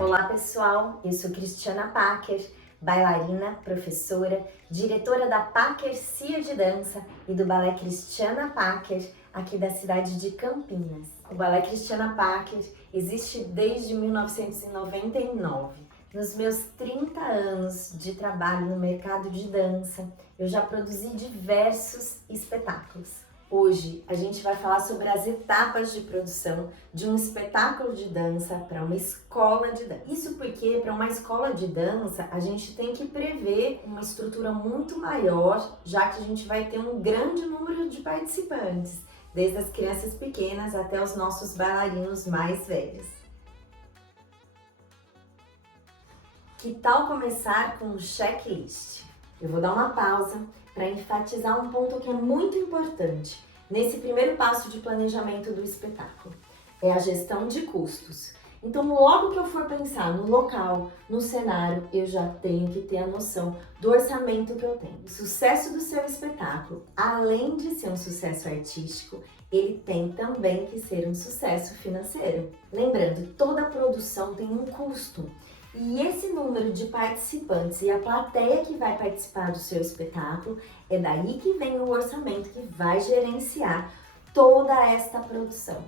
Olá pessoal, eu sou Cristiana Packer, bailarina, professora, diretora da Packer CIA de Dança e do Balé Cristiana Packer aqui da cidade de Campinas. O Balé Cristiana Packer existe desde 1999. Nos meus 30 anos de trabalho no mercado de dança, eu já produzi diversos espetáculos. Hoje a gente vai falar sobre as etapas de produção de um espetáculo de dança para uma escola de dança. Isso porque para uma escola de dança a gente tem que prever uma estrutura muito maior, já que a gente vai ter um grande número de participantes, desde as crianças pequenas até os nossos bailarinos mais velhos. Que tal começar com um checklist? Eu vou dar uma pausa para enfatizar um ponto que é muito importante nesse primeiro passo de planejamento do espetáculo. É a gestão de custos. Então, logo que eu for pensar no local, no cenário, eu já tenho que ter a noção do orçamento que eu tenho. O sucesso do seu espetáculo, além de ser um sucesso artístico, ele tem também que ser um sucesso financeiro. Lembrando, toda produção tem um custo. E esse número de participantes e a plateia que vai participar do seu espetáculo, é daí que vem o orçamento que vai gerenciar toda esta produção.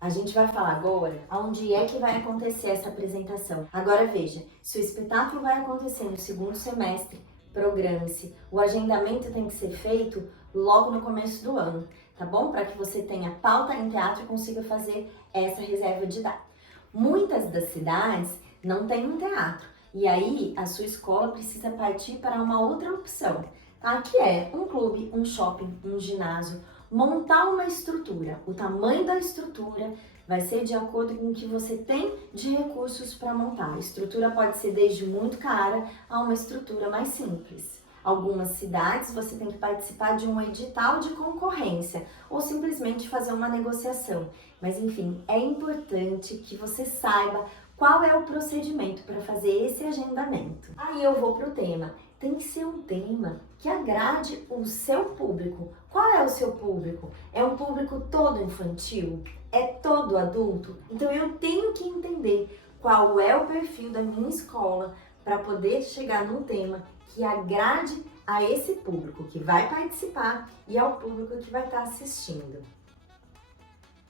A gente vai falar agora onde é que vai acontecer essa apresentação. Agora veja, se o espetáculo vai acontecer no segundo semestre, programe-se. O agendamento tem que ser feito logo no começo do ano, tá bom? Para que você tenha pauta em teatro e consiga fazer essa reserva de data. Muitas das cidades não tem um teatro, e aí a sua escola precisa partir para uma outra opção, tá? Que é um clube, um shopping, um ginásio, montar uma estrutura. O tamanho da estrutura vai ser de acordo com o que você tem de recursos para montar. A estrutura pode ser desde muito cara a uma estrutura mais simples. Algumas cidades você tem que participar de um edital de concorrência ou simplesmente fazer uma negociação. Mas enfim, é importante que você saiba qual é o procedimento para fazer esse agendamento. Aí eu vou para o tema. Tem que ser um tema que agrade o seu público. Qual é o seu público? É um público todo infantil? É todo adulto? Então eu tenho que entender qual é o perfil da minha escola para poder chegar num tema que agrade a esse público que vai participar e ao público que vai estar assistindo.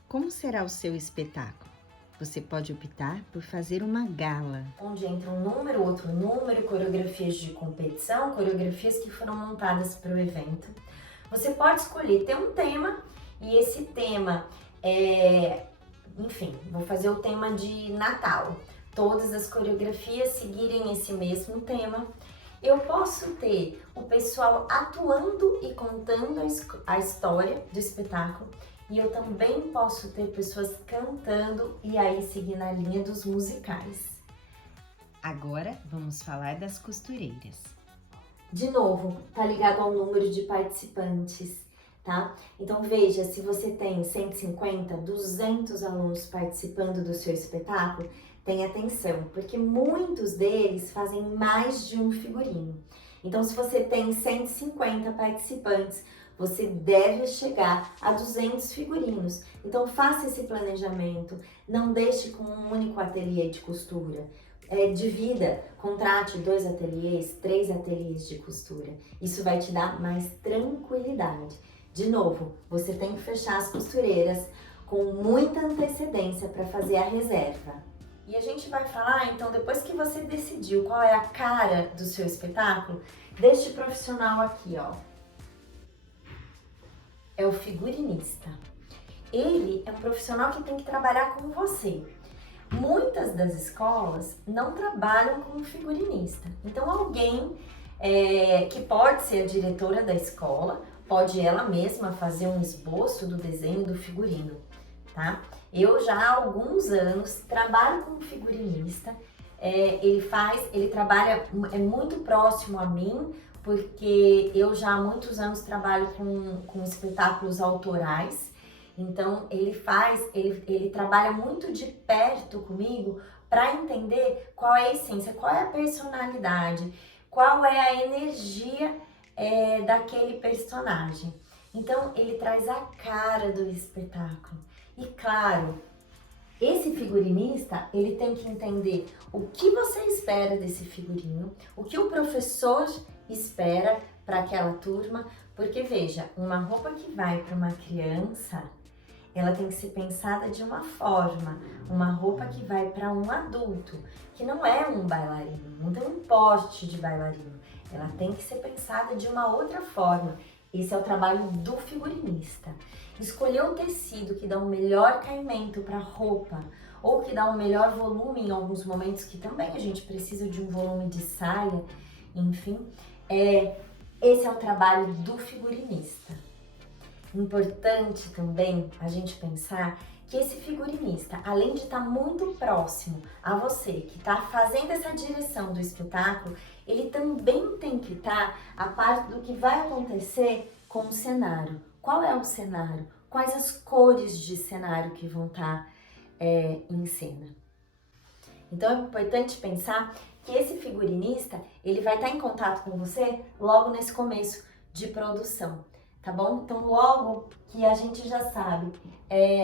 Como será o seu espetáculo? Você pode optar por fazer uma gala, onde entra um número, outro número, coreografias de competição, coreografias que foram montadas para o evento. Você pode escolher ter um tema e esse tema enfim, vou fazer o tema de Natal. Todas as coreografias seguirem esse mesmo tema. Eu posso ter o pessoal atuando e contando a história do espetáculo. E eu também posso ter pessoas cantando e aí seguir na linha dos musicais. Agora vamos falar das costureiras. De novo, tá ligado ao número de participantes, tá? Então veja, se você tem 150, 200 alunos participando do seu espetáculo, tenha atenção, porque muitos deles fazem mais de um figurino. Então se você tem 150 participantes, você deve chegar a 200 figurinos. Então faça esse planejamento, não deixe com um único ateliê de costura. Divida, contrate 2 ateliês, 3 ateliês de costura. Isso vai te dar mais tranquilidade. De novo, você tem que fechar as costureiras com muita antecedência para fazer a reserva. E a gente vai falar, então, depois que você decidiu qual é a cara do seu espetáculo, deste profissional aqui, ó. É o figurinista. Ele é um profissional que tem que trabalhar com você. Muitas das escolas não trabalham com figurinista. Então alguém que pode ser a diretora da escola, pode ela mesma fazer um esboço do desenho do figurino, tá? Eu já há alguns anos trabalho com figurinista. Ele trabalha, é muito próximo a mim, porque eu já há muitos anos trabalho com espetáculos autorais. Então ele trabalha muito de perto comigo para entender qual é a essência, qual é a personalidade, qual é a energia daquele personagem. Então ele traz a cara do espetáculo. E claro, Esse figurinista, ele tem que entender o que você espera desse figurino, o que o professor espera para aquela turma, porque veja, uma roupa que vai para uma criança, ela tem que ser pensada de uma forma, uma roupa que vai para um adulto, que não é um bailarino, não tem um porte de bailarino, ela tem que ser pensada de uma outra forma. Esse é o trabalho do figurinista. Escolher o tecido que dá um melhor caimento para a roupa, ou que dá um melhor volume em alguns momentos, que também a gente precisa de um volume de saia, enfim, esse é o trabalho do figurinista. Importante também a gente pensar que esse figurinista, além de estar muito próximo a você, que está fazendo essa direção do espetáculo, ele também tem que estar a parte do que vai acontecer com o cenário. Qual é o cenário? Quais as cores de cenário que vão estar em cena? Então é importante pensar que esse figurinista, ele vai estar em contato com você logo nesse começo de produção, tá bom? Então logo que a gente já sabe,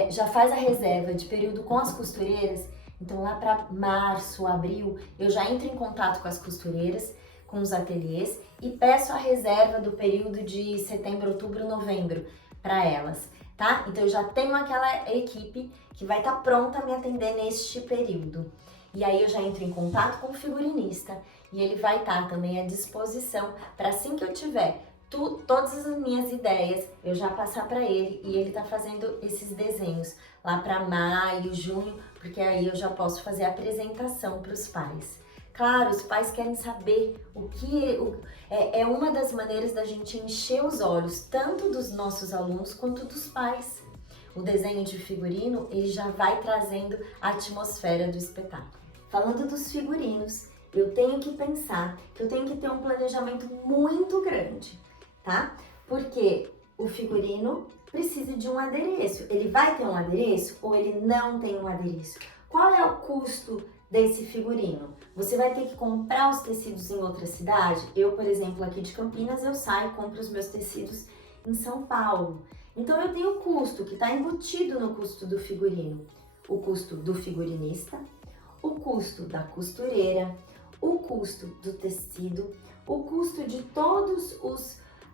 já faz a reserva de período com as costureiras, então lá para março, abril, eu já entro em contato com as costureiras, com os ateliês e peço a reserva do período de setembro, outubro, novembro para elas, tá? Então eu já tenho aquela equipe que vai estar pronta a me atender neste período. E aí eu já entro em contato com o figurinista e ele vai estar também à disposição para assim que eu tiver todas as minhas ideias, eu já passar para ele e ele tá fazendo esses desenhos lá para maio, junho, porque aí eu já posso fazer a apresentação para os pais. Claro, os pais querem saber o que é uma das maneiras da gente encher os olhos tanto dos nossos alunos quanto dos pais. O desenho de figurino, ele já vai trazendo a atmosfera do espetáculo. Falando dos figurinos, eu tenho que pensar que eu tenho que ter um planejamento muito grande, tá? Porque o figurino precisa de um adereço. Ele vai ter um adereço ou ele não tem um adereço? Qual é o custo desse figurino? Você vai ter que comprar os tecidos em outra cidade? Eu, por exemplo, aqui de Campinas, eu saio e compro os meus tecidos em São Paulo. Então eu tenho o custo que está embutido no custo do figurino. O custo do figurinista, o custo da costureira, o custo do tecido, o custo de todo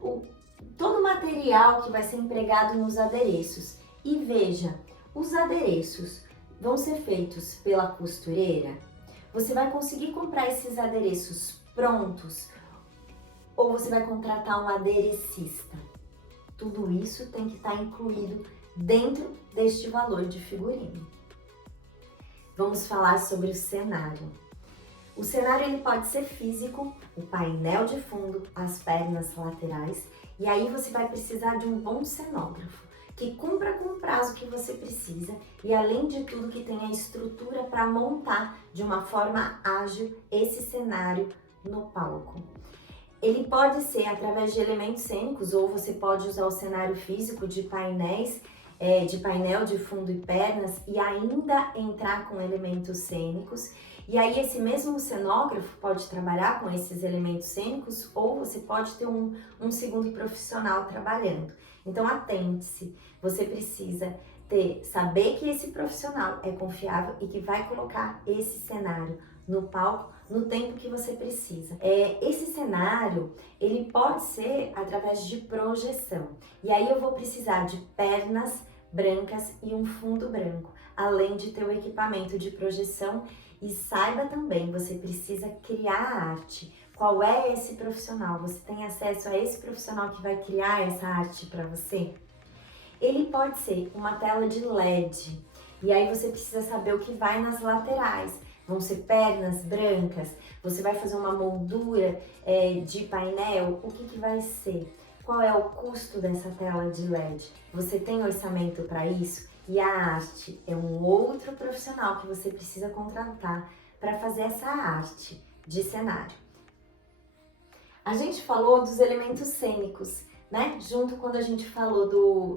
o material que vai ser empregado nos adereços. E veja, os adereços vão ser feitos pela costureira? Você vai conseguir comprar esses adereços prontos ou você vai contratar um aderecista? Tudo isso tem que estar incluído dentro deste valor de figurino. Vamos falar sobre o cenário. O cenário ele pode ser físico, o painel de fundo, as pernas laterais, e aí você vai precisar de um bom cenógrafo que cumpra com o prazo que você precisa e, além de tudo, que tenha estrutura para montar de uma forma ágil esse cenário no palco. Ele pode ser através de elementos cênicos ou você pode usar o cenário físico de painéis, de painel de fundo e pernas e ainda entrar com elementos cênicos. E aí esse mesmo cenógrafo pode trabalhar com esses elementos cênicos ou você pode ter um segundo profissional trabalhando. Então atente-se, você precisa saber que esse profissional é confiável e que vai colocar esse cenário no palco no tempo que você precisa. Esse cenário, ele pode ser através de projeção. E aí eu vou precisar de pernas brancas e um fundo branco, além de ter o equipamento de projeção. E saiba também, você precisa criar a arte. Qual é esse profissional? Você tem acesso a esse profissional que vai criar essa arte para você? Ele pode ser uma tela de LED. E aí você precisa saber o que vai nas laterais. Vão ser pernas brancas, você vai fazer uma moldura de painel, o que vai ser? Qual é o custo dessa tela de LED? Você tem orçamento para isso? E a arte é um outro profissional que você precisa contratar para fazer essa arte de cenário. A gente falou dos elementos cênicos, né? Junto quando a gente falou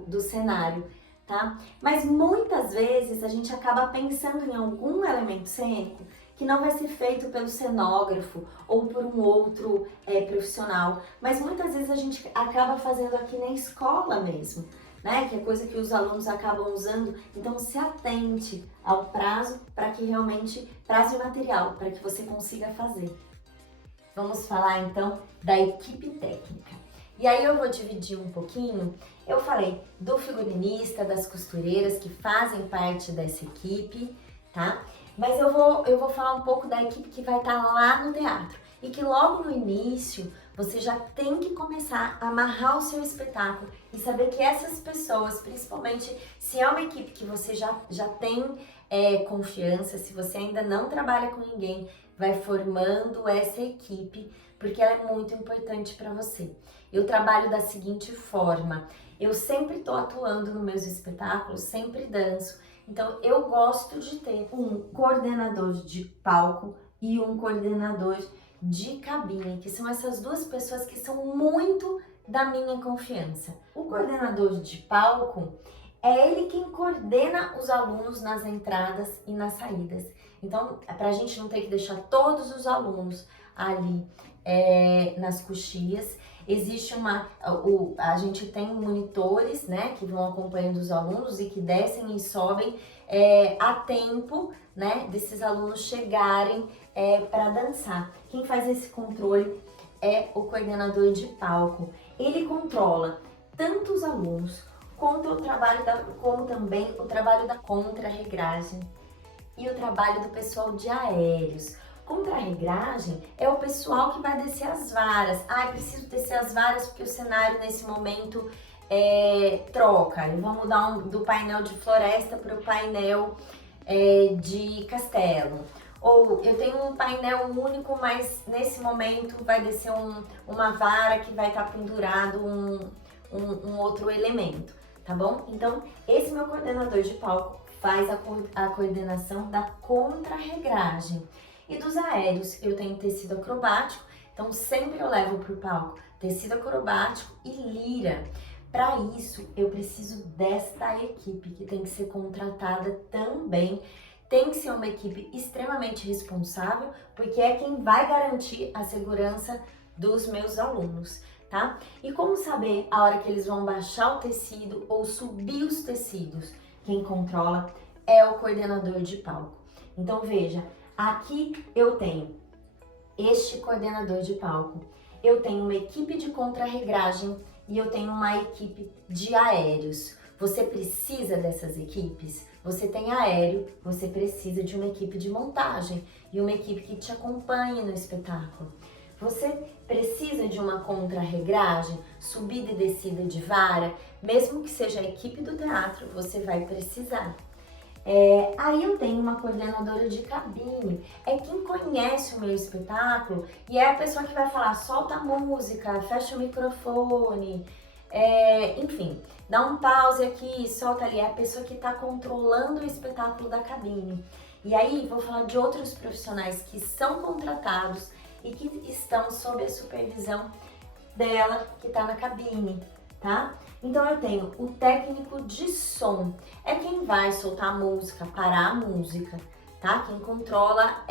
do cenário. Tá? Mas muitas vezes a gente acaba pensando em algum elemento cênico que não vai ser feito pelo cenógrafo ou por um outro profissional, mas muitas vezes a gente acaba fazendo aqui na escola mesmo, né? Que é coisa que os alunos acabam usando. Então se atente ao prazo para que realmente, prazo e material, para que você consiga fazer. Vamos falar então da equipe técnica. E aí eu vou dividir um pouquinho, eu falei do figurinista, das costureiras que fazem parte dessa equipe, tá? Mas eu vou falar um pouco da equipe que vai estar lá no teatro e que logo no início você já tem que começar a amarrar o seu espetáculo e saber que essas pessoas, principalmente se é uma equipe que você já tem confiança, se você ainda não trabalha com ninguém, vai formando essa equipe, porque ela é muito importante para você. Eu trabalho da seguinte forma, eu sempre estou atuando nos meus espetáculos, sempre danço, então eu gosto de ter um coordenador de palco e um coordenador de cabine, que são essas duas pessoas que são muito da minha confiança. O coordenador de palco é ele quem coordena os alunos nas entradas e nas saídas. Então, para a gente não ter que deixar todos os alunos ali nas coxias, existe a gente tem monitores, né, que vão acompanhando os alunos e que descem e sobem a tempo, né, desses alunos chegarem para dançar. Quem faz esse controle é o coordenador de palco. Ele controla tanto os alunos quanto como também o trabalho da contra-regragem e o trabalho do pessoal de aéreos. Contra-regragem é o pessoal que vai descer as varas. Preciso descer as varas porque o cenário nesse momento troca. Eu vou mudar do painel de floresta para o painel de castelo. Ou eu tenho um painel único, mas nesse momento vai descer uma vara que vai estar pendurado um outro elemento, tá bom? Então, esse meu coordenador de palco faz a coordenação da contra-regragem. E dos aéreos, eu tenho tecido acrobático, então sempre eu levo para o palco tecido acrobático e lira. Para isso, eu preciso desta equipe que tem que ser contratada também. Tem que ser uma equipe extremamente responsável, porque é quem vai garantir a segurança dos meus alunos, tá? E como saber a hora que eles vão baixar o tecido ou subir os tecidos? Quem controla é o coordenador de palco. Então veja, aqui eu tenho este coordenador de palco, eu tenho uma equipe de contra-regragem e eu tenho uma equipe de aéreos. Você precisa dessas equipes? Você tem aéreo, você precisa de uma equipe de montagem e uma equipe que te acompanhe no espetáculo. Você precisa de uma contra-regragem, subida e descida de vara, mesmo que seja a equipe do teatro, você vai precisar. Aí eu tenho uma coordenadora de cabine, é quem conhece o meu espetáculo e é a pessoa que vai falar, solta a música, fecha o microfone, enfim, dá um pause aqui, solta ali, é a pessoa que está controlando o espetáculo da cabine. E aí vou falar de outros profissionais que são contratados e que estão sob a supervisão dela que está na cabine, tá? Então eu tenho o técnico de som, é quem vai soltar a música, parar a música, tá? Quem controla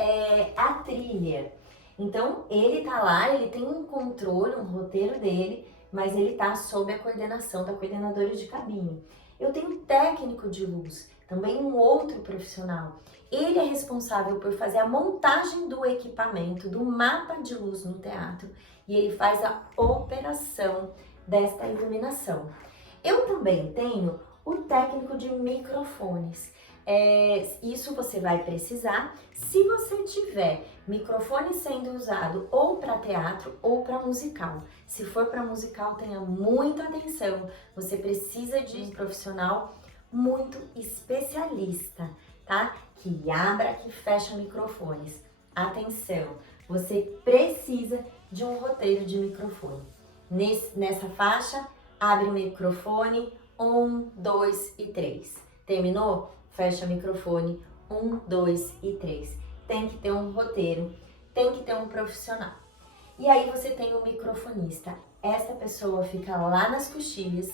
a trilha. Então ele tá lá, ele tem um controle, um roteiro dele, mas ele tá sob a coordenação da coordenadora de cabine. Eu tenho um técnico de luz, também um outro profissional. Ele é responsável por fazer a montagem do equipamento, do mapa de luz no teatro, e ele faz a operação desta iluminação. Eu também tenho o técnico de microfones. Isso você vai precisar se você tiver microfone sendo usado ou para teatro ou para musical. Se for para musical, tenha muita atenção. Você precisa de um profissional muito especialista, tá? Que abra, que fecha microfones. Atenção, você precisa de um roteiro de microfone. Nessa faixa, abre o microfone, 1, 2 e 3. Terminou? Fecha o microfone, 1, 2 e 3. Tem que ter um roteiro, tem que ter um profissional. E aí você tem o microfonista. Essa pessoa fica lá nas coxilhas,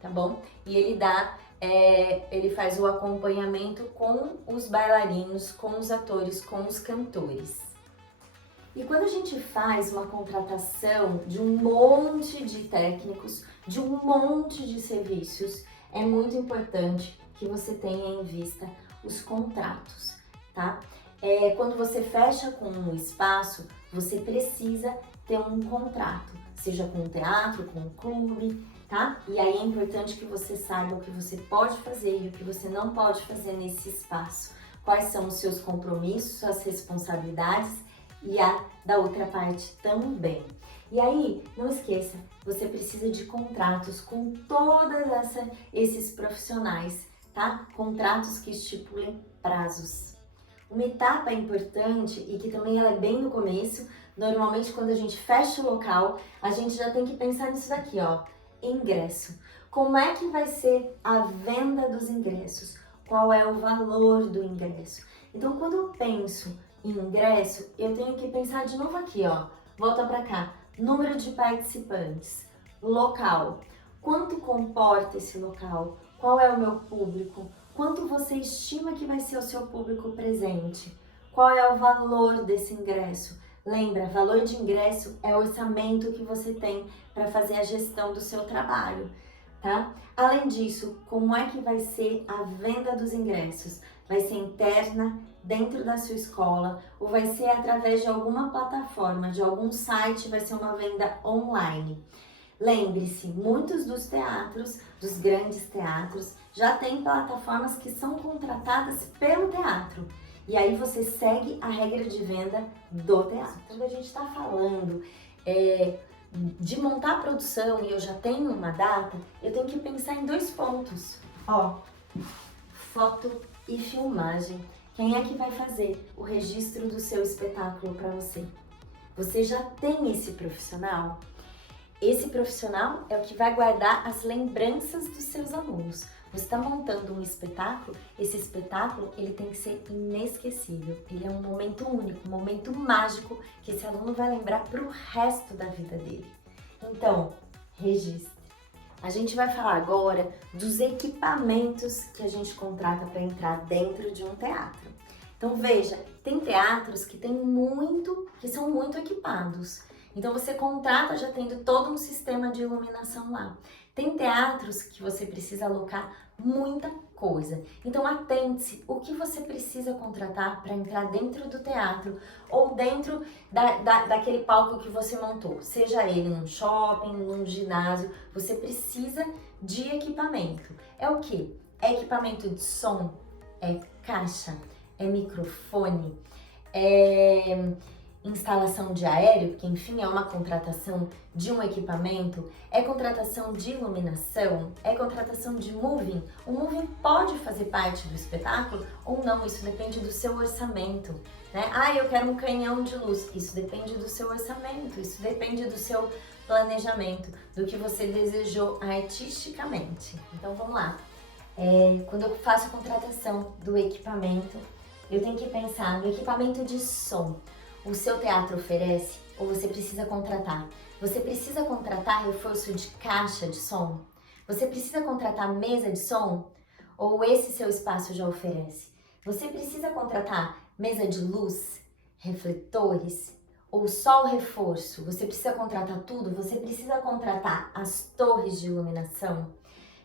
tá bom? E ele faz o acompanhamento com os bailarinos, com os atores, com os cantores. E quando a gente faz uma contratação de um monte de técnicos, de um monte de serviços, é muito importante que você tenha em vista os contratos, tá? Quando você fecha com um espaço, você precisa ter um contrato, seja com um teatro, com um clube, tá? E aí é importante que você saiba o que você pode fazer e o que você não pode fazer nesse espaço. Quais são os seus compromissos, suas responsabilidades e a da outra parte também. E aí, não esqueça, você precisa de contratos com todos esses profissionais, tá? Contratos que estipulem prazos. Uma etapa importante e que também ela é bem no começo, normalmente quando a gente fecha o local, a gente já tem que pensar nisso daqui, ó, ingresso. Como é que vai ser a venda dos ingressos? Qual é o valor do ingresso? Então, quando eu penso em ingresso, eu tenho que pensar de novo aqui, ó, volta pra cá, número de participantes, local, quanto comporta esse local, qual é o meu público, quanto você estima que vai ser o seu público presente, qual é o valor desse ingresso. Lembra, valor de ingresso é o orçamento que você tem para fazer a gestão do seu trabalho, tá? Além disso, como é que vai ser a venda dos ingressos? Vai ser interna, dentro da sua escola, ou vai ser através de alguma plataforma, de algum site, vai ser uma venda online. Lembre-se, muitos dos teatros, dos grandes teatros, já têm plataformas que são contratadas pelo teatro. E aí você segue a regra de venda do teatro. Quando a gente está falando de montar a produção e eu já tenho uma data, eu tenho que pensar em 2 pontos. Ó, foto e filmagem. Quem é que vai fazer o registro do seu espetáculo para você? Você já tem esse profissional? Esse profissional é o que vai guardar as lembranças dos seus alunos. Você está montando um espetáculo, esse espetáculo ele tem que ser inesquecível. Ele é um momento único, um momento mágico que esse aluno vai lembrar para o resto da vida dele. Então, registre. A gente vai falar agora dos equipamentos que a gente contrata para entrar dentro de um teatro. Então veja, tem teatros que são muito equipados. Então você contrata já tendo todo um sistema de iluminação lá. Tem teatros que você precisa alocar muita coisa. Então atente-se o que você precisa contratar para entrar dentro do teatro ou dentro daquele palco que você montou. Seja ele num shopping, num ginásio, você precisa de equipamento. É o quê? É equipamento de som, é caixa, é microfone, é instalação de aéreo, porque enfim é uma contratação de um equipamento, é contratação de iluminação, é contratação de moving. O moving pode fazer parte do espetáculo ou não, isso depende do seu orçamento, né? Ah, eu quero um canhão de luz, isso depende do seu orçamento, isso depende do seu planejamento, do que você desejou artisticamente. Então vamos lá, quando eu faço a contratação do equipamento, eu tenho que pensar no equipamento de som. O seu teatro oferece ou você precisa contratar? Você precisa contratar reforço de caixa de som? Você precisa contratar mesa de som? Ou esse seu espaço já oferece? Você precisa contratar mesa de luz, refletores ou só o reforço? Você precisa contratar tudo? Você precisa contratar as torres de iluminação?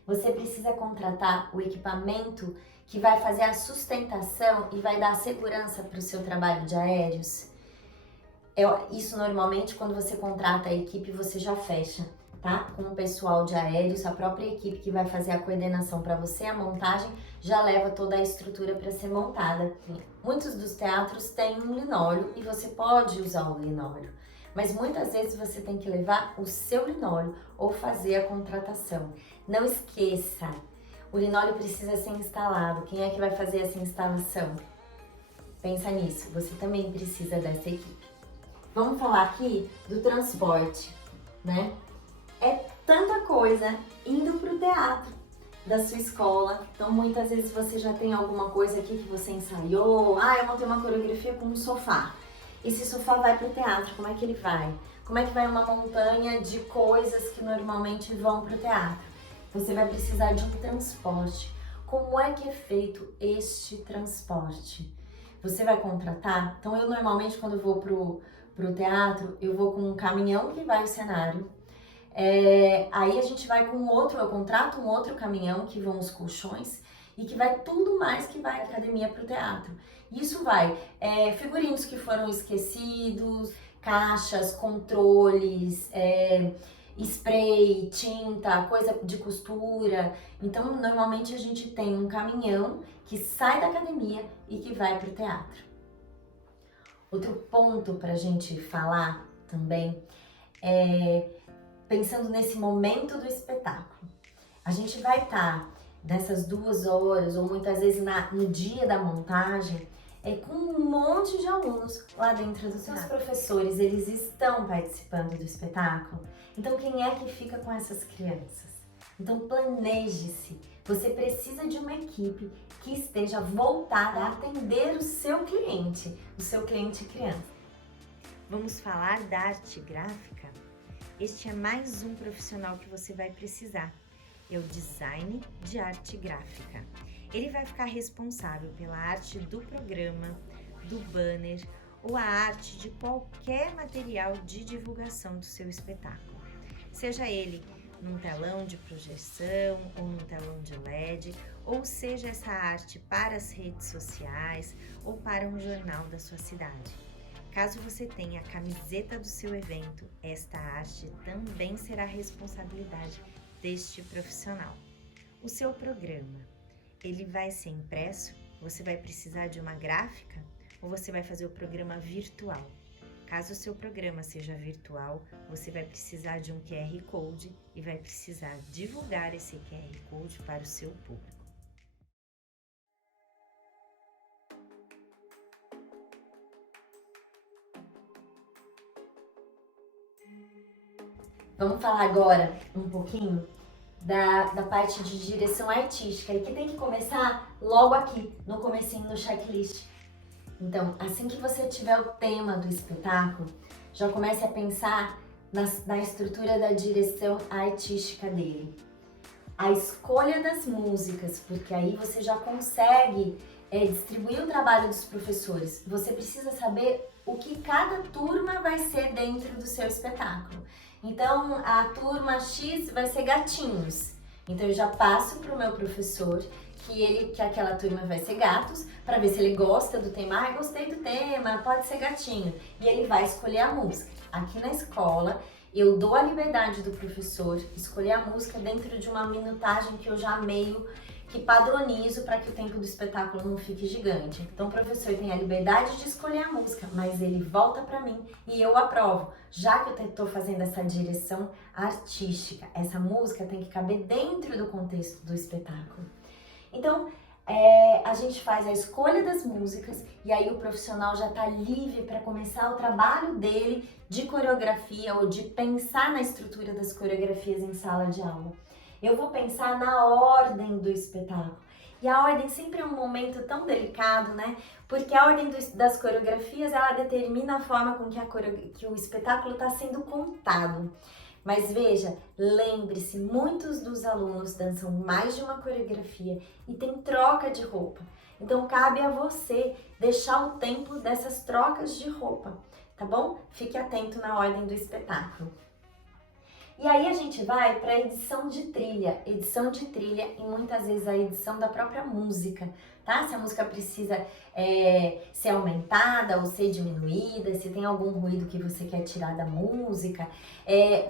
Você precisa contratar o equipamento que vai fazer a sustentação e vai dar segurança para o seu trabalho de aéreos? Isso normalmente quando você contrata a equipe você já fecha, tá? Com o pessoal de aéreos, a própria equipe que vai fazer a coordenação para você, a montagem, já leva toda a estrutura para ser montada. Muitos dos teatros têm um linóleo e você pode usar o linóleo, mas muitas vezes você tem que levar o seu linóleo ou fazer a contratação. Não esqueça, o linóleo precisa ser instalado. Quem é que vai fazer essa instalação? Pensa nisso, você também precisa dessa equipe. Vamos falar aqui do transporte, né? É tanta coisa indo para o teatro da sua escola. Então, muitas vezes você já tem alguma coisa aqui que você ensaiou. Ah, eu montei uma coreografia com um sofá. Esse sofá vai para o teatro, como é que ele vai? Como é que vai uma montanha de coisas que normalmente vão para o teatro? Você vai precisar de um transporte. Como é que é feito este transporte? Você vai contratar? Então, eu normalmente, quando eu vou pro teatro, eu vou com um caminhão que vai ao cenário, Aí a gente vai com outro, eu contrato um outro caminhão que vão os colchões e que vai tudo mais que vai da academia para o teatro. Isso vai figurinos que foram esquecidos, caixas, controles, spray, tinta, coisa de costura. Então, normalmente a gente tem um caminhão que sai da academia e que vai para o teatro. Outro ponto para a gente falar também pensando nesse momento do espetáculo. A gente vai estar nessas 2 horas, ou muitas vezes no dia da montagem, com um monte de alunos lá dentro do teatro. Os professores, eles estão participando do espetáculo, então quem é que fica com essas crianças? Então planeje-se, você precisa de uma equipe que esteja voltada a atender o seu cliente criança. Vamos falar da arte gráfica? Este é mais um profissional que você vai precisar. É o design de arte gráfica. Ele vai ficar responsável pela arte do programa, do banner ou a arte de qualquer material de divulgação do seu espetáculo. Seja ele num telão de projeção ou num telão de LED, ou seja essa arte para as redes sociais ou para um jornal da sua cidade. Caso você tenha a camiseta do seu evento, esta arte também será responsabilidade deste profissional. O seu programa, ele vai ser impresso? Você vai precisar de uma gráfica ou você vai fazer o programa virtual? Caso o seu programa seja virtual, você vai precisar de um QR Code e vai precisar divulgar esse QR Code para o seu público. Vamos falar agora um pouquinho da parte de direção artística, e que tem que começar logo aqui, no comecinho do checklist. Então, assim que você tiver o tema do espetáculo, já comece a pensar na estrutura da direção artística dele. A escolha das músicas, porque aí você já consegue distribuir o trabalho dos professores. Você precisa saber o que cada turma vai ser dentro do seu espetáculo. Então, a turma X vai ser gatinhos. Então, eu já passo para o meu professor que aquela turma vai ser gatos, para ver se ele gosta do tema. Ah, gostei do tema, pode ser gatinho. E ele vai escolher a música. Aqui na escola, eu dou a liberdade do professor escolher a música dentro de uma minutagem que eu já meio que padronizo para que o tempo do espetáculo não fique gigante. Então o professor tem a liberdade de escolher a música, mas ele volta para mim e eu aprovo. Já que eu estou fazendo essa direção artística, essa música tem que caber dentro do contexto do espetáculo. Então, a gente faz a escolha das músicas e aí o profissional já está livre para começar o trabalho dele de coreografia ou de pensar na estrutura das coreografias em sala de aula. Eu vou pensar na ordem do espetáculo. E a ordem sempre é um momento tão delicado, né? Porque a ordem das coreografias, ela determina a forma com que o espetáculo está sendo contado. Mas veja, lembre-se, muitos dos alunos dançam mais de uma coreografia e tem troca de roupa. Então cabe a você deixar o tempo dessas trocas de roupa, tá bom? Fique atento na ordem do espetáculo. E aí a gente vai para a edição de trilha. Edição de trilha e muitas vezes a edição da própria música, tá? Se a música precisa ser aumentada ou ser diminuída, se tem algum ruído que você quer tirar da música.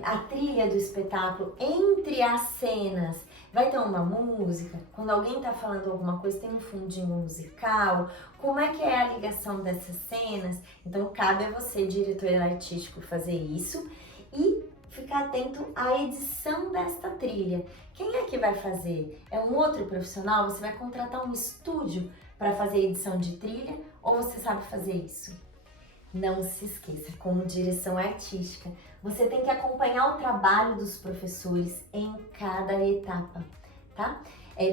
A trilha do espetáculo, entre as cenas, vai ter uma música. Quando alguém tá falando alguma coisa, tem um fundinho musical. Como é que é a ligação dessas cenas? Então cabe a você, diretor artístico, fazer isso e ficar atento à edição desta trilha. Quem é que vai fazer? É um outro profissional? Você vai contratar um estúdio para fazer edição de trilha ou você sabe fazer isso? Não se esqueça, como direção artística, você tem que acompanhar o trabalho dos professores em cada etapa, tá?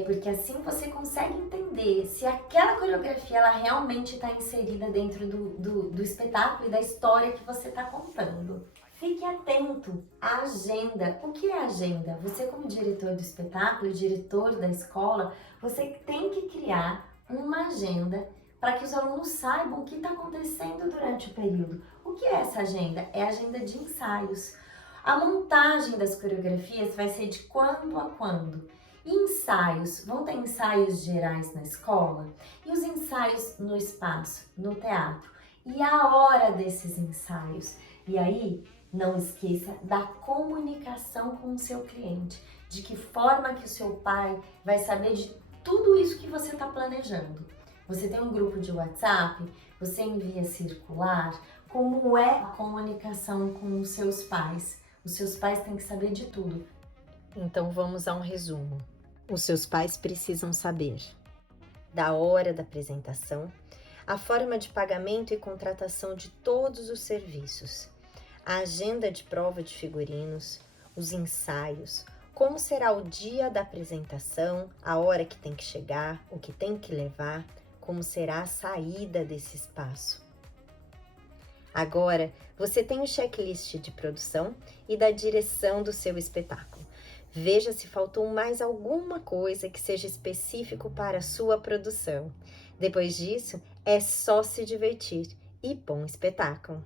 Porque assim você consegue entender se aquela coreografia ela realmente está inserida dentro do espetáculo e da história que você está contando. Fique atento à agenda. O que é agenda? Você, como diretor do espetáculo, diretor da escola, você tem que criar uma agenda para que os alunos saibam o que está acontecendo durante o período. O que é essa agenda? É a agenda de ensaios. A montagem das coreografias vai ser de quando a quando. E ensaios, vão ter ensaios gerais na escola e os ensaios no espaço, no teatro. E a hora desses ensaios. E aí, não esqueça da comunicação com o seu cliente. De que forma que o seu pai vai saber de tudo isso que você está planejando. Você tem um grupo de WhatsApp, você envia circular, como é a comunicação com os seus pais? Os seus pais têm que saber de tudo. Então vamos a um resumo. Os seus pais precisam saber da hora da apresentação, a forma de pagamento e contratação de todos os serviços, a agenda de prova de figurinos, os ensaios, como será o dia da apresentação, a hora que tem que chegar, o que tem que levar, como será a saída desse espaço. Agora, você tem o checklist de produção e da direção do seu espetáculo. Veja se faltou mais alguma coisa que seja específico para a sua produção. Depois disso, é só se divertir e bom espetáculo!